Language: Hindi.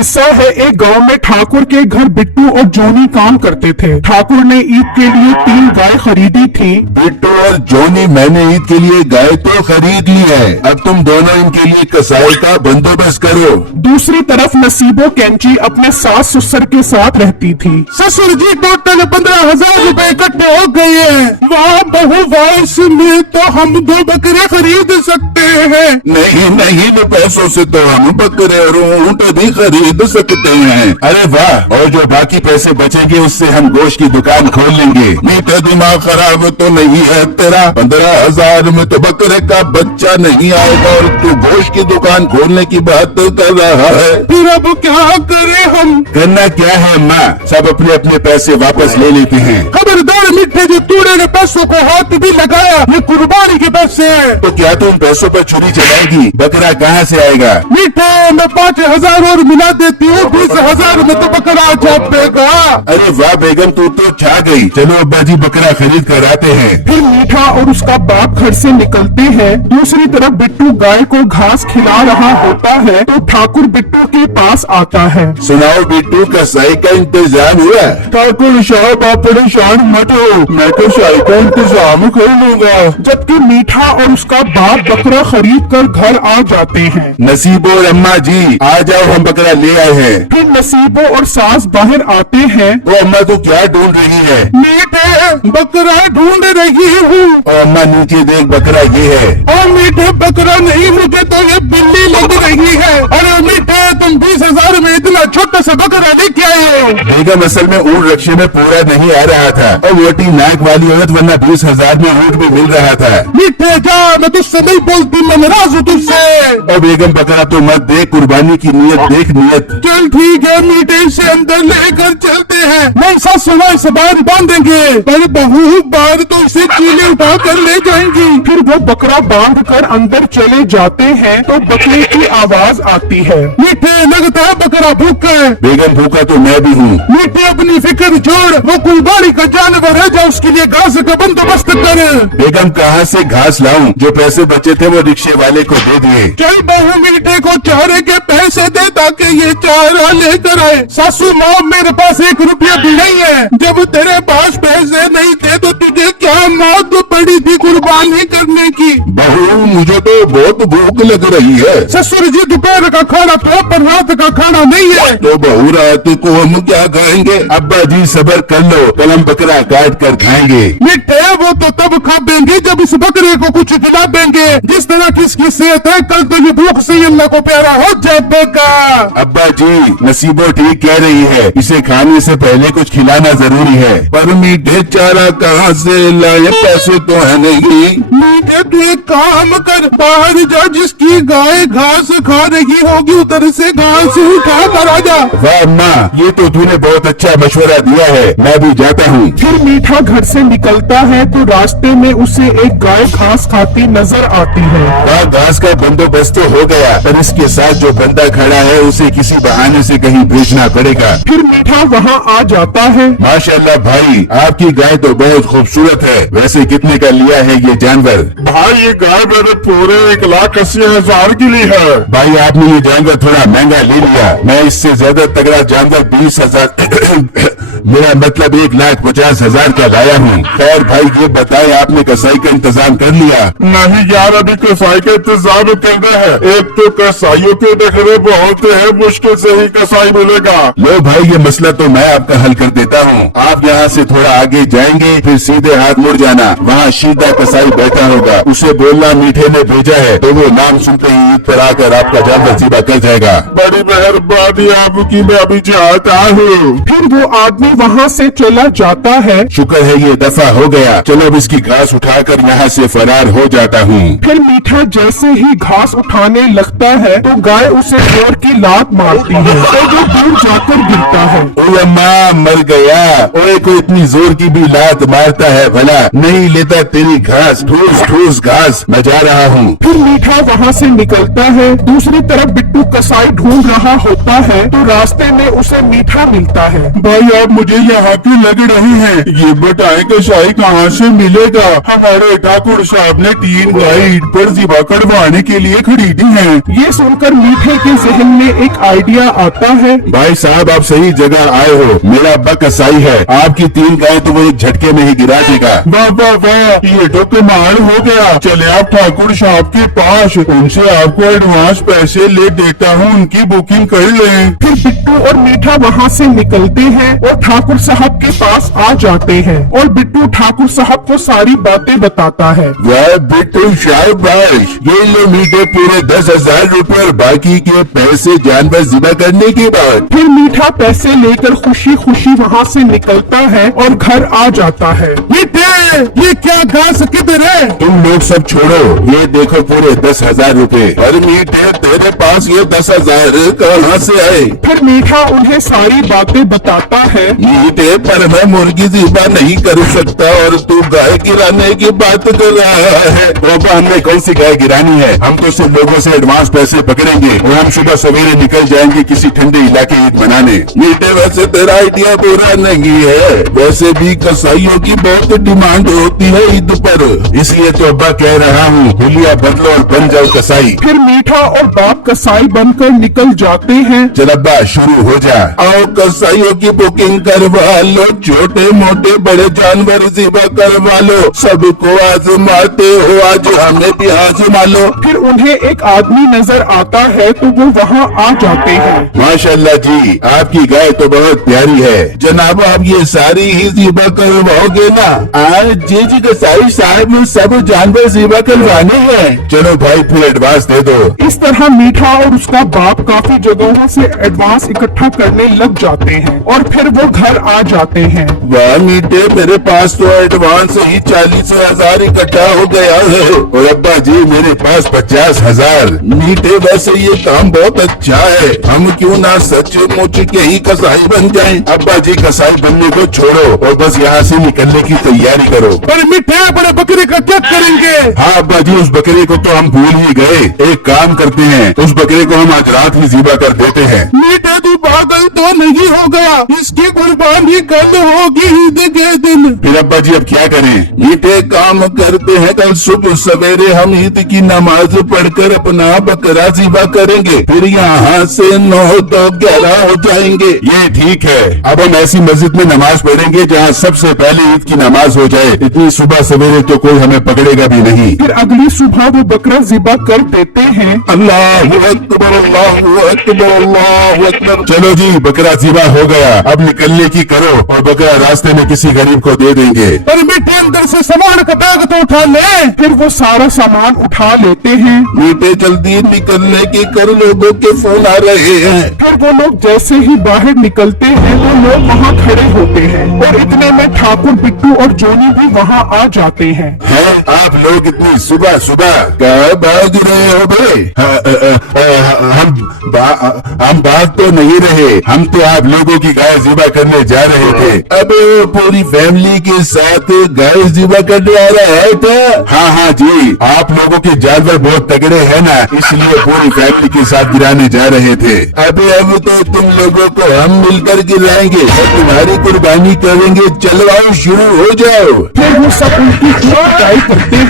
किस्सा है, एक गांव में ठाकुर के घर बिट्टू और जोनी काम करते थे। ठाकुर ने ईद के लिए 3 गाय खरीदी थी। बिट्टू और जोनी, मैंने ईद के लिए गाय तो खरीद ली है, अब तुम दोनों इनके लिए कसाई का बंदोबस्त करो। दूसरी तरफ नसीबो कैंची अपने सास ससुर के साथ रहती थी। ससुर जी, टोटल 15,000 रुपए इकट्ठे हो गए हैं। वाह बहु, वाइस में तो हम 2 बकरे खरीद सकते हैं। नहीं नहीं, पैसों से तो हम बकरे और ऊँट भी खरीद सकते हैं। अरे वाह, और जो बाकी पैसे बचेंगे उससे हम गोश्त की दुकान खोल लेंगे। मीठा दिमाग खराब तो नहीं है तेरा? 15,000 में तो बकरे का बच्चा नहीं आएगा और तू गोश्त की दुकान खोलने की बात कर रहा है। फिर अब क्या करें हम? करना क्या है माँ, सब अपने अपने पैसे वापस ले लेते हैं। खबरदार मीठे, जो तूने ने पैसों को हाथ भी लगाया, ये कुर्बानी के पैसे हैं। तो क्या तू इन पैसों पर छुरी चलाएगी? बकरा कहाँ से आएगा? मीठे, मैं 5,000 और मिला देती हूँ, 20,000 में तो बकरा छापेगा। अरे वाह बेगम, तू तो छा गई। चलो अब्बा जी, बकरा खरीद कर आते हैं। फिर मीठा और उसका बाप घर से निकलते हैं। दूसरी तरफ बिट्टू गाय को घास खिला रहा होता है तो ठाकुर बिट्टू के पास आता है। सुनाओ बिट्टू, कसाई का इंतजाम हुआ? ठाकुर साहब, आप परेशान मत हो, मैं कसाई का इंतजाम कर लूँगा। जबकि मीठा और उसका बाप बकरा खरीद कर घर आ जाते हैं। नसीबो और अम्मा जी, आ जाओ, हम बकरा ले आए हैं। फिर नसीबो और सास बाहर आते हैं। तो अम्मा तू क्या ढूंढ रही है? मीठे, बकरा ढूंढ रही हूँ। और अम्मा नीचे देख, बकरा ये है। और मीठे, बकरा नहीं, मुझे तो ये बिल्ली लग रही है। अरे मीठे, तुम 20,000 में इतना छोटा सा बकरा लेके आए हो। बेगम, असल में ऊँट रक्षे में पूरा नहीं आ रहा था और मोटी नाक वाली औरत, वरना 20,000 में ऊँट भी मिल रहा था। मीठे जा, मैं तुझसे नहीं बोलती, मैं नाराज हूँ तुझसे। और बेगम, बकरा तो मत देख, कुर्बानी की नियत देख, नियत। चल ठीक है मीठे, से अंदर लेकर चलते हैं। नहीं सास, सुना से बाहर बांधेंगे, पर बहू बाहर तो इसे चीले उठा कर ले जाएंगी। फिर वो बकरा बांध कर अंदर चले जाते हैं तो बकरे की आवाज आती है। मीठे, लगता है बकरा भूखा है। बेगम, भूखा तो मैं भी हूँ। मीठे, अपनी फिक्र छोड़, वो कुर्बानी का जानवर है, जा उसके लिए घास का बंदोबस्त कर। बेगम, कहाँ से घास लाऊं? जो पैसे बचे थे वो रिक्शे वाले को दे दिए। चल बहू, मीठे को चारे के पैसे दे ताकि ये चारा लेकर आए। सासू माँ, मेरे पास 1 रुपया भी नहीं है। जब तेरे पास पैसे नहीं थे तो तुझे क्या मौत पड़ी थी कुर्बानी करने की? बहू, मुझे तो बहुत भूख लग रही है। ससुर जी, दोपहर का खाना तो, पर रात का खाना नहीं है। तो बहू, रात को हम क्या खाएंगे? अब्बा जी सब्र कर लो, कल हम बकरा काट कर खाएंगे। मीठे, वो तो तब खा देंगे जब इस बकरे को कुछ खिला देंगे। जिस तरह किसकी सेहत है, कल तो ये भूख से अल्लाह को प्यारा हो जाएगा। अब्बा जी, नसीबो ठीक कह रही है, इसे खाने से पहले कुछ खिलाना जरूरी है। पर मीठे, चारा कहाँ से लाए? पैसे तो है नहीं। मीठे, तू एक काम कर, बाहर जा, जिसकी गाय घास खा रही होगी उधर से घास उठा कर आ जा। वाह अम्मा, ये तो तूने बहुत अच्छा मशवरा दिया है, मैं भी जाता हूँ। फिर मीठा घर से निकलता है तो रास्ते में उसे एक गाय घास खाती नजर आती है। वहाँ घास का बंदोबस्त तो हो गया, पर इसके साथ जो बंदा खड़ा है उसे किसी बहाने से कहीं भेजना पड़ेगा। फिर मीठा वहाँ आ जाता है। माशाल्लाह भाई, आपकी गाय तो बहुत खूबसूरत है। वैसे कितने का लिया है ये जानवर? भाई, ये गाय मैंने पूरे 1,80,000 की ली है। भाई, आपने ये जानवर थोड़ा महंगा ले लिया। मैं इससे ज्यादा तगड़ा जानवर 20,000 मेरा मतलब 1,50,000 का लाया हूँ। खैर भाई, ये बताए, आपने कसाई का इंतजाम कर लिया? नहीं यार, अभी कसाई का इंतजाम करना है। एक तो कसाईयों के नखरे बहुत है, मुश्किल से ही कसाई मिलेगा। लो भाई, ये मसला तो मैं आपका हल कर देता हूँ। आप यहाँ से थोड़ा आगे जाएंगे, फिर सीधे हाथ मुड़ जाना, वहाँ शीदा कसाई बैठा होगा। उसे बोलना मीठे ने भेजा है, तो वो नाम सुनते ही ईद पर आकर आपका जानवर सीधा कर जाएगा। बड़ी मेहरबानी आपकी, मैं अभी जाता हूँ। फिर वो आदमी वहाँ से चला जाता है। शुक्र है ये दफा हो गया। चलो अब इसकी घास उठाकर यहाँ से फरार हो जाता हूँ। फिर मीठा जैसे ही घास उठाने लगता है तो गाय उसे जोर की लात मारती है और वो दूर जाकर गिरता है। ओए अम्मा, मर गया। ओए, कोई इतनी जोर की भी लात मारता है भला? नहीं लेता तेरी घास, ठूस ठूस घास, मैं जा रहा हूँ। फिर मीठा वहाँ से निकलता है। दूसरी तरफ बिट्टू कसाई ढूंढ रहा होता है तो रास्ते में उसे मीठा मिलता है। भाई, आप मुझे यहाँ की लग रही है। ये बताएं कसाई कहाँ से मिलेगा? हमारे ठाकुर साहब ने 3 गाय ईद पर ज़िबा करवाने के लिए खरीदी हैं। ये सुनकर मीठे के जहन में एक आइडिया आता है। भाई साहब आप सही जगह आए हो। मेरा अब्बा कसाई है, आपकी 3 गाय तो वो एक झटके में ही गिरा देगा। वाह वाह वाह, ये तो कमाल हो गया। चले आप ठाकुर साहब के पास, उनसे आपको एडवांस पैसे ले देता हूँ, उनकी बुकिंग कर लें। फिर बिट्टू और मीठा वहाँ से निकलते हैं और ठाकुर साहब के पास आ जाते हैं और बिट्टू ठाकुर साहब को सारी बातें बताता है। वाह बिट्टू शाबाश, ये लो मीठे पूरे 10,000 रुपए और बाकी के पैसे जानवर ज़िबा करने के बाद। फिर मीठा पैसे लेकर खुशी खुशी वहाँ से निकलता है और घर आ जाता है। मीठे ये क्या घास किधर है? तुम लोग सब छोड़ो, ये देखो पूरे 10,000 रुपए। और मीठे तेरे पास ये 10,000 कहाँ से आए? फिर मीठा उन्हें सारी बातें बताता है। मीठे पर मैं मुर्गी ज़िबा नहीं कर सकता और तू गाय गिराने की बात कर रहा है। बाबा हमने कौन सी गाय गिरानी है? हम तो सिर्फ लोगों से एडवांस पैसे पकड़ेंगे और हम सुबह सवेरे निकल जाएंगे किसी ठंडे इलाके ईद मनाने। मीठे वैसे तेरा आइडिया बुरा नहीं है, वैसे भी कसाईयों की बहुत डिमांड होती है ईद पर, इसलिए तो अब्बा कह रहा हूँ हुलिया बदलो और बन जाओ कसाई। फिर मीठा और बाप कसाई बनकर निकल जाते हैं। चल अब्बा शुरू हो जा। आओ कसाईयों की बुकिंग करवा लो, छोटे मोटे बड़े जानवर ज़िबा करवा लो, सबको आजमाते हो, आज हमें भी आजमा लो। फिर उन्हें एक आदमी नजर आता है तो वो वहाँ आ जाते हैं। माशाल्लाह जी, आपकी गाय तो बहुत प्यारी है। जनाब आप ये सारी ही ज़िबा करवाओगे ना? आज जी कसाई साहब में सब जानवर ज़िबा करवाने हैं। चलो भाई फिर एडवांस दे दो। इस तरह मीठा और उसका बाप काफी जगहों से एडवांस इकट्ठा करने लग जाते हैं और फिर वो घर आ जाते हैं। वाह मीठे मेरे पास तो एडवांस ही 40,000 इकट्ठा हो गया है और अब्बा जी मेरे पास 50,000। मीठे वैसे ये काम बहुत अच्छा है, हम क्यों ना सचमुच के ही कसाई बन जाएं? अब्बा जी कसाई बनने को छोड़ो और बस यहाँ से निकलने की तैयारी करो। पर मीठे बड़े बकरे का क्या करेंगे? हाँ अब्बा जी उस बकरे को तो हम भूल ही गए। एक काम करते हैं, उस बकरे को हम आज रात ही ज़िबा कर देते हैं। मीठे तू पागल तो नहीं हो गया? इसकी कुर्बानी कब होगी ईद के दिन? फिर अब्बा जी अब क्या करें? मीठे काम करते हैं, कल सुबह सवेरे हम ईद की नमाज पढ़कर अपना बकरा ज़िबा करेंगे, फिर यहाँ से 9 तो 11 हो जाएंगे। ये ठीक है, अब हम ऐसी मस्जिद में नमाज पढ़ेंगे जहाँ सबसे पहले ईद की नमाज हो जाए। इतनी सुबह सवेरे तो कोई हमें पकड़ेगा भी नहीं। फिर अगली सुबह वो बकरा ज़िबा कर देते हैं। अल्लाहु अकबर अल्लाहु अकबर अल्लाहु अकबर। चलो जी बकरा ज़िबा हो गया, अब निकलने की करो और बकरा रास्ते में किसी गरीब को दे देंगे। पर मीठे अंदर से सामान का बैग तो उठा ले। फिर वो सारा सामान उठा लेते हैं। मीठे जल्दी निकलने की कर, लोगों के फोन आ रहे हैं। फिर वो लोग जैसे ही बाहर निकलते हैं वो लोग वहाँ खड़े होते हैं और इतने में ठाकुर बिट्टू और जोनी भी वहाँ आ जाते हैं। हैं आप लोग इतनी सुबह सुबह कहाँ भाग रहे हो भाई? हम भाग तो नहीं रहे, हम तो आप लोगों की गाय ज़िबा करने जा रहे थे। अब पूरी फैमिली के साथ गाय ज़िबा करने आ रहा है क्या? हाँ हाँ जी, आप लोगों के जानवर बहुत तगड़े हैं ना, इसलिए पूरी फैमिली के साथ गिराने जा रहे थे। अबे अब तो तुम लोगों को हम मिलकर गिराएंगे और तुम्हारी कुर्बानी करेंगे। चलवाओ शुरू हो जाओ। फिर वो सब उनकी पिटाई करते हैं।